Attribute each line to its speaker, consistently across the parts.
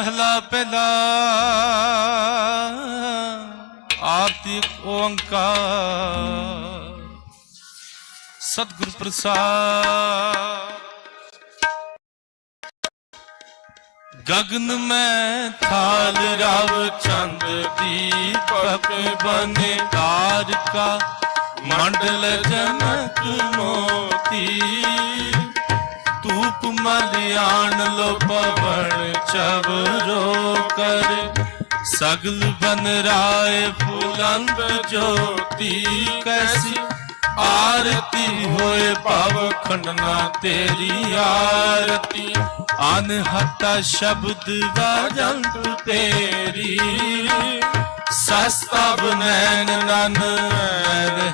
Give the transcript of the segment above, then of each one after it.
Speaker 1: ਮਹਲਾ ਪਹਿਲਾ। ਆਰਤੀ ਓੰਕਾਰ। ਸਤਿਗੁਰ ਪ੍ਰਸਾਦ। ਗਗਨ ਮੈਂ ਥਾਲ ਰਾਵ ਚੰਦ ਦੀਪਕ ਬਨੇ ਤਾਰਕਾ ਮੰਡਲ ਜਨਕ ਮੋਤੀ। रूप मलियान लो पवन छवरो कर सगल बन राय बुलंद ज्योति कैसी आरती होए पाव खंडना तेरी आरती अनहता शब्द वजंत तेरी सस्ता नैन नन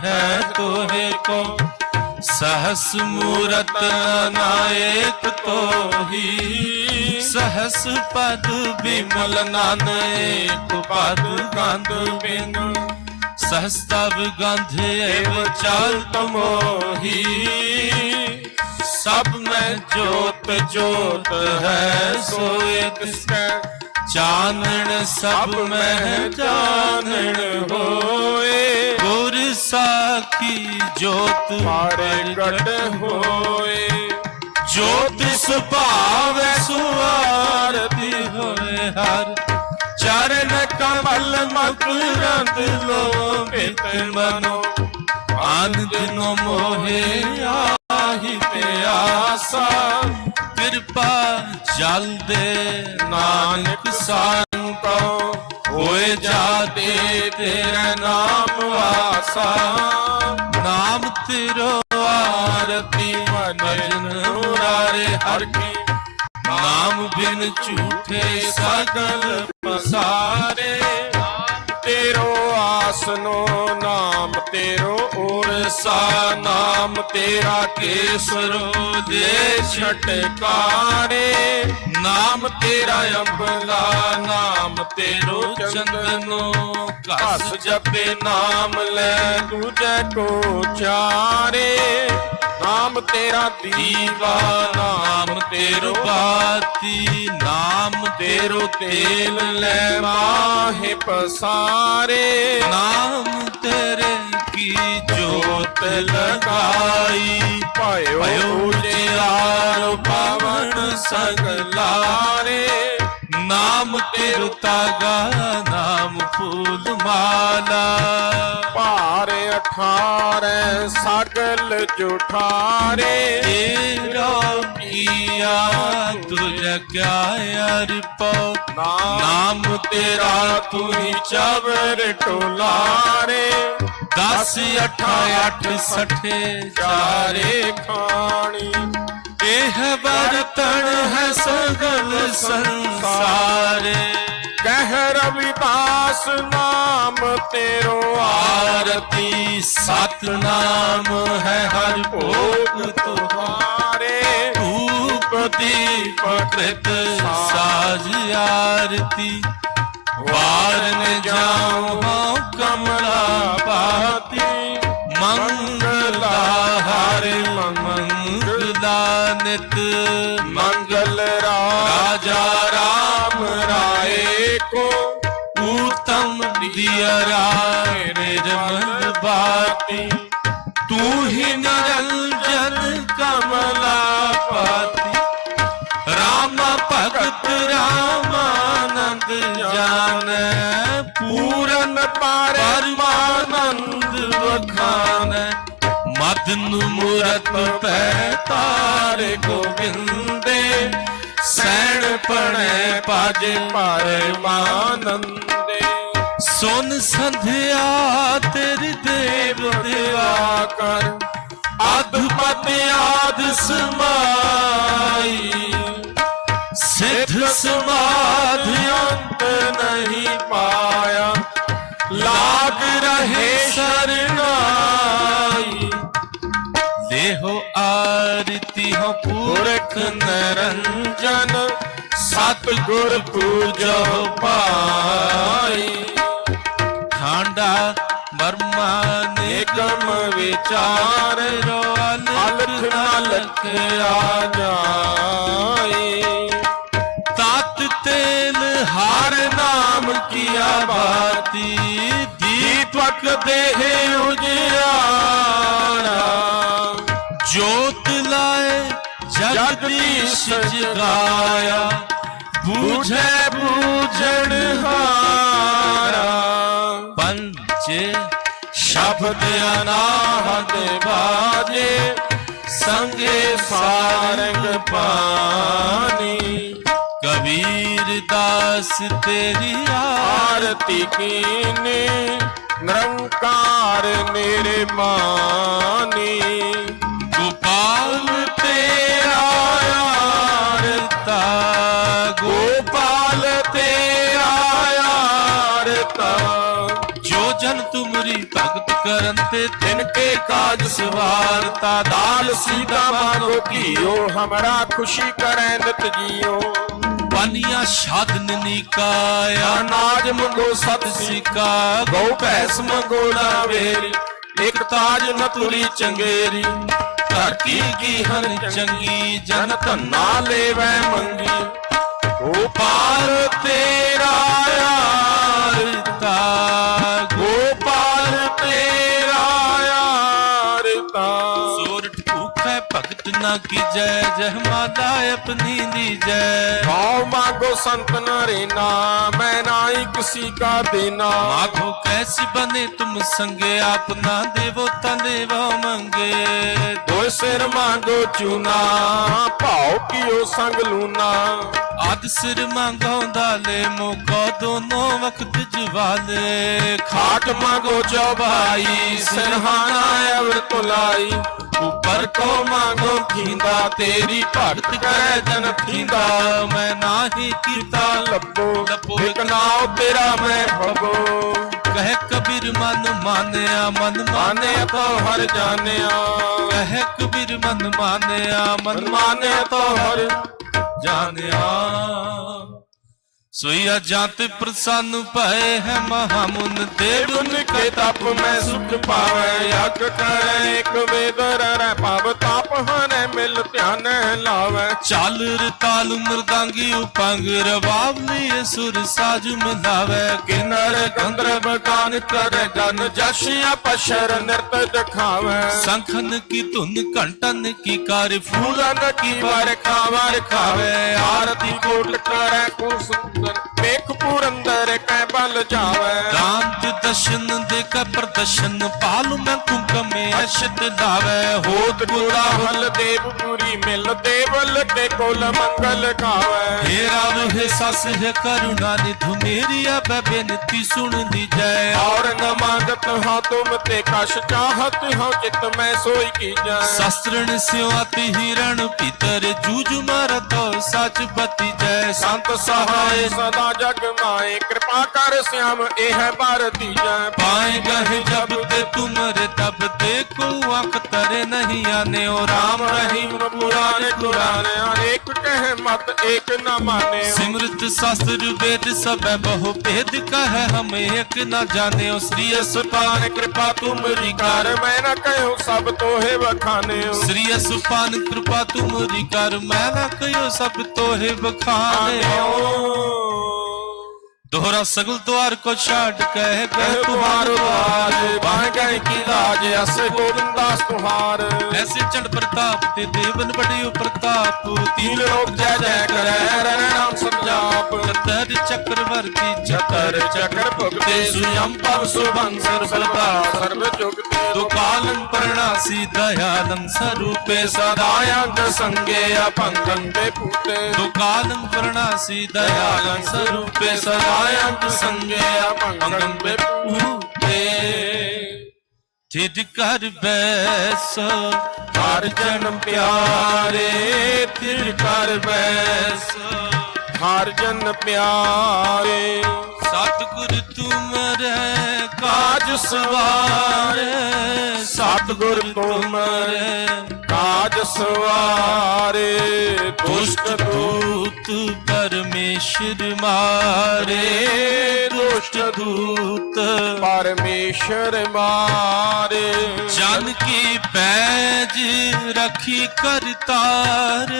Speaker 1: है तोहे को ਸਹਸ ਮੂਰਤ ਨਾਇਕ ਤੋਹੀ, ਸਹਸ ਪਦ ਬਿਮਲ ਨਾਨਕ, ਪਦ ਗੰਧ ਬਿਨ ਸਹਸਤਵ ਗੰਧ ਏਵ ਚਾਲ ਤਮੋਹੀ, ਸਭ ਮੈਂ ਜੋਤ ਜੋਤ ਹੈ ਸੋਏ ਤਿਸਕੈ ਚਾਨਣ, ਸਭ ਮੈਂ ਜਾਣਣ ਹੋਏ। ਗੁਰ ਸਾਖੀ ਜੋਤ
Speaker 2: ਮਾਰੇ ਗੜ ਹੋਏ।
Speaker 1: ਜੋਤ ਸੁਭਾਵੈ ਸੁਆਰਤੀ ਹੋਏ ਹਰ। ਚਰਨ ਕਮਲ ਮਕਰੰਦ ਲੋ ਬਿਤ ਮਨੋ। ਆਨੰਦ ਨੋ ਮੋਹਿ ਆਹੀ ਪਿਆਸਾ ਕਿਰਪਾ ਜਲ ਦੇ ਨਾਨਕ ਸੰਤੋ ਹੋਏ ਜਾਤੇ ਤੇਰਾ ਨਾਮ ਵਾਸਾ ਨਾਮ ਤੇਰੋ ਆਰਤੀ ਭਜਨ ਮੁਰਾਰੇ ਹਰ ਕੀ। ਨਾਮ ਬਿਨ ਝੂਠੇ ਸਗਲ ਪਸਾਰੇ।
Speaker 2: ਤੇਰੋ ਆਸਨੋ ਨਾਮ ਤੇਰੋ
Speaker 1: ਉਰਸਾ ਨਾਮ ਤੇਰਾ ਕੇਸਰੋ ਦੇ ਛਟਕਾਰੇ, ਨਾਮ ਤੇਰਾ ਅੰਬਲਾ, ਨਾਮ ਤੇਰੋ ਚੰਦਨੋ, ਘਸ ਜਪੇ ਨਾਮ ਲੈ
Speaker 2: ਦੂਜੇ ਕੋ ਚਾਰੇ। ਨਾਮ ਤੇਰਾ
Speaker 1: ਦੀਵਾ, ਨਾਮ ਤੇਰੋ ਬਾਤੀ, ਨਾਮ ਤੇਰੋ ਤੇਲ ਲੈ
Speaker 2: ਮਾਹੇ ਪਸਾਰੇ।
Speaker 1: ਨਾਮ ਜੋਤ ਲਗਾਈ
Speaker 2: ਭਇਓ
Speaker 1: ਜਿਆਰ ਪਵਨ ਸਗਲਾਰੇ ਨਾਮ ਤੇਰੂ ਤਾਗਾ ਨਾਮ ਫੂਲ ਮਾਲਾ।
Speaker 2: ਭਾਰ ਅਠਾਰੈ ਸਗਲ ਜੁਠਾਰੇ।
Speaker 1: ਤੇਰਾ ਕੀਆ ਤੁਝ ਕਿਆ ਅਰਪੋ। ਨਾਮ ਤੇਰਾ ਤੂੰ ਹੀ ਚਵਰ
Speaker 2: ਟੋਲਾਰੇ।
Speaker 1: ਦਸ ਅਠਾ ਅੱਠ ਸਠੇ ਚਾਰੇ
Speaker 2: ਖਾਣੀ।
Speaker 1: ਇਹ ਬਰਤਨ ਹੈ ਸਗਲ ਸੰਸਾਰ।
Speaker 2: ਕਹਿ ਰਵਿਦਾਸ ਨਾਮ ਤੇਰੋ
Speaker 1: ਆਰਤੀ। ਸਤਨਾਮ ਹੈ ਹਰ ਭੋਗ
Speaker 2: ਤੁਹਾਰੇ।
Speaker 1: ਧੂਪ ਦੀਪ ਕ੍ਰਿਤ ਸਾਜ ਆਰਤੀ। ਵਾਰਨ ਜਾਉ ਹਉ ਕਮਲਾ ਪਾਤੀ ਮੰਗਲਾ ਹਰਿ ਮੰਗਲਾ ਨਿਤ
Speaker 2: ਮੰਗਲ ਰਾਜ
Speaker 1: ਰਾਮ ਰਾਏ
Speaker 2: ਕੋ
Speaker 1: ਊਤਮ ਦਿਯਰਾ ਨਿਰਮਲ ਬਾਤੀ। ਮਦਨ ਮੂਰਤ ਪੈ ਤਾਰ ਗੋਬਿੰਦੇ, ਸੈਣ ਪਣੈ ਪਾਜੇ
Speaker 2: ਪਰਮਾਨੰਦੇ
Speaker 1: ਸੁਨ ਸੰਧਿਆ ਤੇਰੀ ਦੇਵ ਦੇਵਾ
Speaker 2: ਕਰ
Speaker 1: ਅਦਪਤ ਆਦ ਸਮਾਈ। ਸਿੱਧ ਸਮਾਧ ਅੰਤ ਨਹੀਂ ਪਾਇਆ, ਲਾਗ ਰਹੇ ਸਰਨਾਈ ਨਰੰਜਨ ਸਤ ਗੁਰ ਪੂਜੋ ਪਾਈ ਠਾਂਡਾ ਮਰਮਾ ਨਿਗਮ ਵਿਚਾਰ ਰੋ
Speaker 2: ਅਲਖ ਨਲਖ
Speaker 1: ਆ ਜਾਈ ਤਤ ਤੇਲ ਦੀਆ ਬਾਤੀ, ਦੀਪਕ ਦੇਹ ਉਜਿਆਰਾ। ਜੋਤ ਲਾਏ ਜਗਦੀਸ਼ ਜਗਾਇਆ ਬੂਝੇ ਬੂਝਣ ਹਾਰਾ। ਪੰਚੇ ਸ਼ਬਦ ਅਨਾਹਦ ਬਾਜੇ, ਸੰਗੇ ਸਾਰੰਗ ਪਾਣੀ। ਕਬੀਰ ਦਾਸ ਤੇਰੀ
Speaker 2: ਆਰਤੀ ਕੀਨੇ, ਨਿਰੰਕਾਰ ਮੇਰੇ
Speaker 1: ਤੇ ਤਿਨ ਕੇ ਕਾਜ ਸਵਾਰਤਾ
Speaker 2: ਦਾਲ ਸੀਤਾ ਮਾਗੋ ਕੀਓ ਹਮਰਾ ਖੁਸ਼ੀ ਕਰੈ ਨਿਤ ਜੀਓ।
Speaker 1: ਪਾਨੀਆਂ ਸਾਧਨ ਨਿਕਾਇਆ
Speaker 2: ਅਨਾਜ ਮੰਗੋ ਸਤ
Speaker 1: ਸਿਕਾ
Speaker 2: ਗੋ ਭੈਸ ਮੰਗੋ ਲਾਵੇਰੀ ਇੱਕ ਤਾਜ ਨਤੁਰੀ ਚੰਗੇਰੀ।
Speaker 1: ਧਰਤੀ ਕੀ ਹਨ ਚੰਗੀ ਜਨ
Speaker 2: ਧੰਨਾ ਲੈਵੈ ਮੰਗੀ।
Speaker 1: ਗੋਪਾਲ ਤੇਰਾ ਆਰਤਾ ਮਾਤਾ ਕੀ ਜੈ ਜਹ ਮਾਤਾ ਆਪਣੀ
Speaker 2: ਦੀ ਜੈ ਭਾਉ ਮਾਗੋ ਸੰਤ ਨਰੇਨਾ ਮੈਂ ਨਾਹੀ ਕਿਸੀ
Speaker 1: ਕਾ ਦੇਨਾ ਆਖੋ ਕੈਸੀ ਬਨੇ ਤੁਮ ਸੰਗੇ ਆਪਨਾ ਦੇਵੋ
Speaker 2: ਤਾਂ ਦੇਵੋ ਮੰਗੇ ਦੋਇ ਸਿਰ ਮਾਗੋ ਚੂਨਾ ਭਾਉ
Speaker 1: ਕੀਓ ਸੰਗ ਲੂਨਾ ਆਦਸਰ ਮੰਗਾਉਂਦਾ ਲੈ ਮੋਕਾ ਦੋਨੋਂ
Speaker 2: ਵਕਤ ਜਵਾਲੇ। ਖਾਟ ਮੰਗੋ ਚੌਬਾਈ, ਸਰਹਾਣਾ ਅਵਰ ਤੁਲਾਈ ਉਪਰ ਕੋ ਮੰਗੋ ਥੀਂਦਾ ਤੇਰੀ ਭਗਤ ਕਰੇ
Speaker 1: ਜਨ ਥੀਂਦਾ ਮੈਂ
Speaker 2: ਨਾਹੀ
Speaker 1: ਕੀਤਾ
Speaker 2: ਲੱਭੋ ਲੱਭੋ। ਇਕ ਨਾਮ ਤੇਰਾ
Speaker 1: ਮੈਂ ਭਗੋ ਕਹਿ ਕਬੀਰ ਮਨ
Speaker 2: ਮਾਨਿਆ
Speaker 1: ਮਨ
Speaker 2: ਮਾਨਿਆ ਤੋ ਹਰ
Speaker 1: ਜਾਣਿਆ। ਕਹਿ ਕਬੀਰ ਮਨ ਮਾਨਿਆ
Speaker 2: ਮਨ ਮਾਨਿਆ ਤੋ ਹਰ
Speaker 1: ਜਾਣਿਆ। ਸੋਇਆ ਜਤ ਪ੍ਰਸੰਨ ਪਏ ਹੈ ਮਹਾਮੁਨ
Speaker 2: ਦੇਵਨ ਕੇ ਤਪ ਮੈਂ ਸੁਖ ਪਾਵੈ ਅਕ ਕਰੈ, ਇੱਕ ਵੇਦਰ ਰਹਿ ਪਾਵ, ਤਾਪ ਪਹਾਰੇ ਮਿਲ ਧਿਆਨ ਲਾਵੇ।
Speaker 1: ਚਾਲਰ ਤਾਲ ਮਰਦਾਂਗੀ ਉਪੰਗ ਰਵਾਵਲੀ ਸੁਰ ਸਾਜ ਮਿਲਾਵੇ।
Speaker 2: ਕਿਨਰ ਗੰਧਰਵ ਗਾਨ ਕਰੇ ਜਨ ਜਸ਼ਿਆ ਪਸ਼ਰ ਨਿਰਤ ਦਿਖਾਵੇ।
Speaker 1: ਸੰਖਨ ਕੀ ਧੁਨ ਘੰਟਨ ਕੀ ਕਾਰ
Speaker 2: ਫੂਲਨ ਕੀ ਵਰ ਖਾਵਰ ਖਾਵੇ ਆਰਤੀ ਕੋਟ ਕਰੇ ਕੋ ਸੁੰਦਰ ਮੇਖ ਪੁਰੰਦਰ ਵੱਲ ਜਾਵੇ।
Speaker 1: ਰਾਮ ਦਸ਼ਨ ਦੇ ਕਾ ਪ੍ਰਦਰਸ਼ਨ ਪਾਲੂ ਮੈਂ ਤੁਮਕਮੇ ਅਸ਼ਤ
Speaker 2: ਦਾਵੇ ਹੋਤ ਗੁਰਾ ਹਲ ਦੇਵ ਪੂਰੀ ਮਿਲ
Speaker 1: ਦੇਵਲ ਤੇ ਕੋਲ ਮੰਗਲ ਕਾਵੇ ਹੇ ਰਾਮ ਹੇ ਸਸ ਹੇ ਕਰੁਣਾ ਨਿਧ
Speaker 2: ਮੇਰੀ ਅਬ ਬੇਨਤੀ ਸੁਣਦੀ ਜੈ। ਔਰ ਨਮਾਗਤ ਹਾਂ ਤੁਮ ਤੇ ਕਸ਼ ਚਾਹਤ ਹਾਂ ਚਿਤ
Speaker 1: ਮੈਂ ਸੋਈ ਕੀ ਜੈ। ਸ਼ਸਤਰਣ ਸਿਵਾਤੀ ਹਿਰਣ ਪਿਤਰ ਜੂਜ ਮਰਤੋ ਸਚ
Speaker 2: ਪਤੀ ਜੈ। ਸੰਤ ਸਹਾਇ ਸਦਾ ਜਗ ਮਾਏ ਕਿਰਪਾ ਕਰ ਕਰ ਸਿਆਮ
Speaker 1: ਇਹ ਹੈ ਭਾਰਤੀ ਜੈ ਪਾਏ ਗਹਿ ਜਬ ਤੇ ਤੁਮਰ ਤਬ ਦੇਖੂ ਅਖਤਰ ਨਹੀਂ
Speaker 2: ਆਨੇ।
Speaker 1: ਓ
Speaker 2: RAM ਰਹੀਮ ਪੁਰਾਨ ਕੁਰਾਨ ਅਨੇਕ ਕਹਿ ਮਤ ਏਕ ਨਾ
Speaker 1: ਮਾਨੇ। ਸਿਮਰਤ ਸਾਸਤਰ ਵੇਦ ਸਭੈ ਬਹੁ ਭੇਦ ਕਹੈ ਹਮ ਏਕ ਨਾ ਜਾਣਿਓ ਸ੍ਰੀ
Speaker 2: ਅਸਪਾਨ ਕਿਰਪਾ ਤੁਮਰੀ ਕਰ। ਮੈਂ ਨਾ ਕਹਿਓ ਸਭ ਤੋਹੇ ਵਖਾਨਿਓ
Speaker 1: ਸ੍ਰੀ ਅਸਪਾਨ ਕਿਰਪਾ ਤੁਮਰੀ ਕਰ। ਮੈਂ ਨਾ ਕਹਿਓ ਸਭ ਤੋਹੇ ਵਖਾਨਿਓ दोहरा सगल द्वार को छाट कह गए
Speaker 2: तुम्हारो
Speaker 1: तुम्हारो
Speaker 2: राज बाह गए की लाज अस गोविंदास तुम्हार
Speaker 1: ऐसे चढ़ प्रताप ते देवन बड़ियो प्रताप
Speaker 2: तीन
Speaker 1: तीन
Speaker 2: लोग जय जय करे रण नाम समझाप
Speaker 1: चतर चक्रवर्ती
Speaker 2: चतर चक्र भुगते स्वयं पव सुबंसर बलता सर्व जुगते
Speaker 1: तो कालन प्रणासी दयालन स्वरूपे
Speaker 2: सदायंत संगे अपंगन पे पूते
Speaker 1: तो कालन प्रणासी दयालन स्वरूपे
Speaker 2: सदायंत ਅੰਤ
Speaker 1: ਸੰਗਿਆ ਜਿਦ ਕਰ ਬੈਸ,
Speaker 2: ਹਰ ਜਨ ਪਿਆਰੇ
Speaker 1: ਤਿਰ ਕਰ ਬੈਸ।
Speaker 2: ਹਰ ਜਨ ਪਿਆਰੇ,
Speaker 1: ਸਤਿਗੁਰ ਤੁਮਰੇ ਕਾਜ ਸਵਾਰੇ।
Speaker 2: ਸਤਿਗੁਰ ਤੁਮਰੇ ਕਾਜ ਸਵਾਰੇ,
Speaker 1: ਦੁਸ਼ਟ ਦੂਤ ਪਰਮੇਸ਼ਰ ਮਾਰੇ ਦੁਸ਼ਟ ਦੂਤ
Speaker 2: ਪਰਮੇਸ਼ਰ ਮਾਰੇ।
Speaker 1: ਜਨ ਕੀ ਪੈਜ ਰਖੀ ਕਰਤਾਰ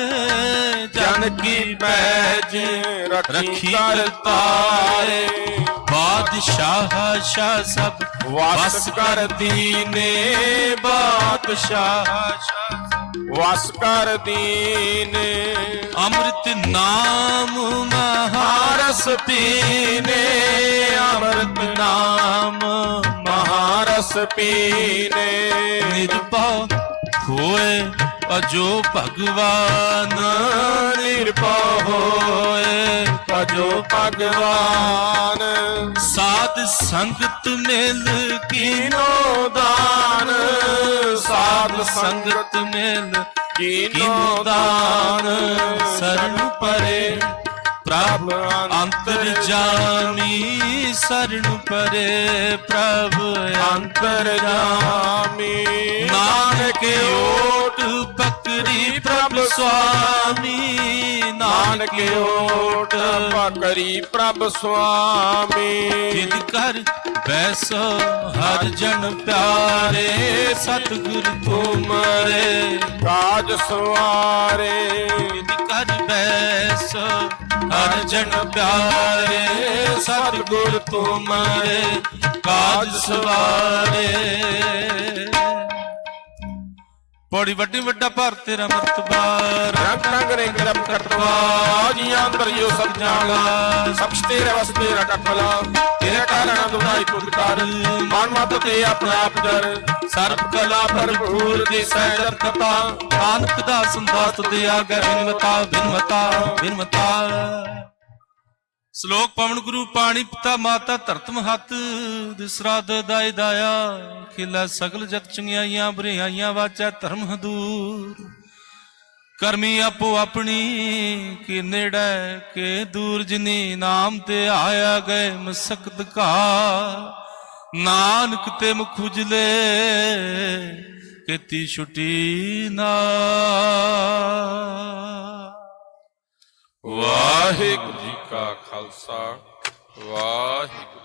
Speaker 2: ਜਨ ਕੀ ਪੈਜ
Speaker 1: ਰੱਖੀ
Speaker 2: ਕਰਤਾਰੇ।
Speaker 1: ਬਾਦਸ਼ਾਹ ਸ਼ਾਹ ਸਭ
Speaker 2: ਵਸ ਕਰ ਦੀਨੇ ਬਾਦਸ਼ਾਹ ਵਸ ਕਰ ਦੀਨੇ।
Speaker 1: ਅੰਮ੍ਰਿਤ ਨਾਮ ਮਹਾਰਸ
Speaker 2: ਰਸ ਪੀਨੇ।
Speaker 1: ਅੰਮ੍ਰਿਤ ਨਾਮ
Speaker 2: ਮਹਾਰਸ ਪੀਨੇ।
Speaker 1: ਨਿਰਭਉ ਹੋਏ ਅਜੋ ਭਗਵਾਨ।
Speaker 2: ਨਿਰਭਉ
Speaker 1: ਹੋਏ
Speaker 2: ਭਜੋ ਭਗਵਾਨ।
Speaker 1: ਸਾਧ ਸੰਗਤ ਮਿਲ ਕੀਨੋ
Speaker 2: ਕੀਨੋ ਦਾਨ। ਸਾਧ ਸੰਗਤ
Speaker 1: ਮਿਲ
Speaker 2: ਕੀਨੋ
Speaker 1: ਕੀਨੋ ਦਾਨ। ਸਰਨ ਪਰੇ ਪ੍ਰਭ ਅੰਤਰ ਜਾਮੀ। ਸਰਨ ਪਰੇ ਪ੍ਰਭ
Speaker 2: ਅੰਤਰ ਜਾਮੀ।
Speaker 1: ਨਾਨਕ ਬਕਰੀ ਪ੍ਰਭ ਸੁਆਮੀ
Speaker 2: ਨਾਨਕ ਓਟ। ਪਕਰੀ ਪ੍ਰਭ ਸੁਆਮੀ।
Speaker 1: ਜਿਦ ਕਰ ਬੈਸੋ ਹਰ ਜਨ ਪਿਆਰੇ ਸਤਿਗੁਰ ਤੁਮਰੇ
Speaker 2: ਕਾਜ ਸਵਾਰੇ।
Speaker 1: ਜਿਦ ਕਰ ਬੈਸੋ ਹਰ ਜਨ ਪਿਆਰੇ ਸਤਿਗੁਰ ਤੁਮਰੇ ਕਾਜ ਸਵਾਰੇ। ਬੜੀ ਵੱਡੀ ਵੱਡਾ ਭਾਰ ਤੇਰਾ ਮਰਤਬਾ
Speaker 2: ਰੰਗ ਰੰਗ ਰੇ ਗਰਮ ਕਰਤਵਾ ਜੀ ਅੰਦਰ ਜੋ ਸਭ ਜਾਣਾ ਸਭ ਤੇਰੇ ਵਸ ਤੇਰਾ ਟਕਲਾ ਤੇਰੇ ਕਾਰਨ ਦੁਨਾਈ ਤੁਧ ਮਨ ਮਤ ਤੇ ਆਪਣਾ ਆਪ ਜਰ
Speaker 1: ਸਰਬ ਕਲਾ ਭਰਪੂਰ ਦੀ ਸਹਿਜਰ ਕਥਾ ਨਾਨਕ ਦਾ ਸੰਦਾਸ ਤੇ ਆ ਗਏ ਬਿਨਵਤਾ ਬਿਨਵਤਾ ਬਿਨਵਤਾ। ਸ਼ਲੋਕ ਪਵਨ ਗੁਰੂ ਪਾਣੀ ਪਿਤਾ ਮਾਤਾ ਧਰਤ ਮਹਤ ਦਿਸਰਾਦ ਦਾਇ ਦਾਇਆ। ਖਿਲਾ ਸਗਲ ਜਗ ਚੰਗਿਆਈਆਂ ਬੁਰਿਆਈਆਂ ਵਾਚੈ ਧਰਮ ਹਦੂਰ। ਕਰਮੀ ਆਪੋ ਆਪਣੀ ਕੀ ਨੇੜੇ, ਕੇ ਦੂਰ ਜਿਨੀ ਨਾਮ ਤੇ ਆਇਆ ਗਏ ਮਸਕਤ ਕਾ ਨਾਨਕ ਤੇ ਮੁਖ ਉਜਲੇ, ਕੀਤੀ ਛੁਟੀ ਨਾ।
Speaker 2: ਵਾਹਿਗੁਰੂ ਜੀ ਕਾ ਖਾਲਸਾ, ਵਾਹਿਗੁਰੂ